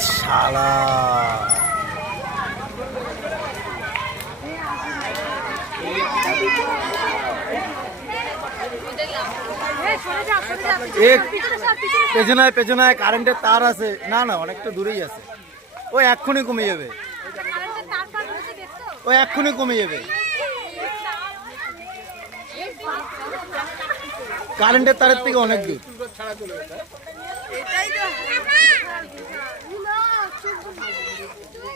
শালা পেছনায় পেছনায় কারেন্টের তার আছে। না না, অনেকটা দূরেই আছে। ওই এক্ষুনি কমে যাবে, ওই এক্ষুনি কমে যাবে। কারেন্টের তারের থেকে অনেক দূর।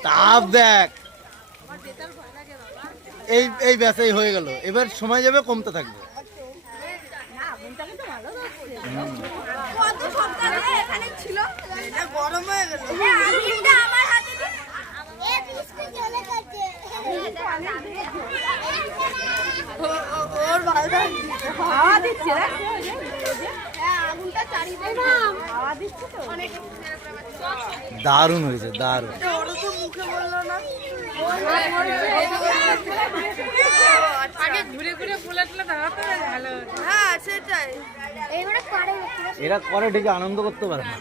তাপ দেখ, এই ব্যাসাই হয়ে গেল। এবার সময় যাবে, কমতে থাকবে। দারুণ হয়েছে, দারুণ। এরা করে ঠিক আনন্দ করতে পারে না।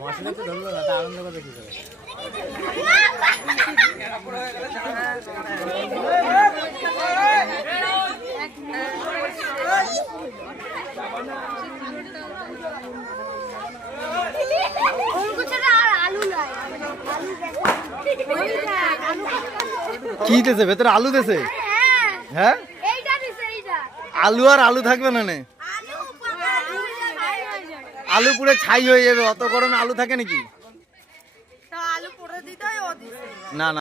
মশলা তো ধরলো না, তা আনন্দ করতে কি করে? কি দিতেছে ভেতরে? আলু দিতেছে? হ্যাঁ, আলু আর আলু থাকবে না? আলু পুরো ছাই হয়ে যাবে। অত গরমে আলু থাকে নাকি? না না।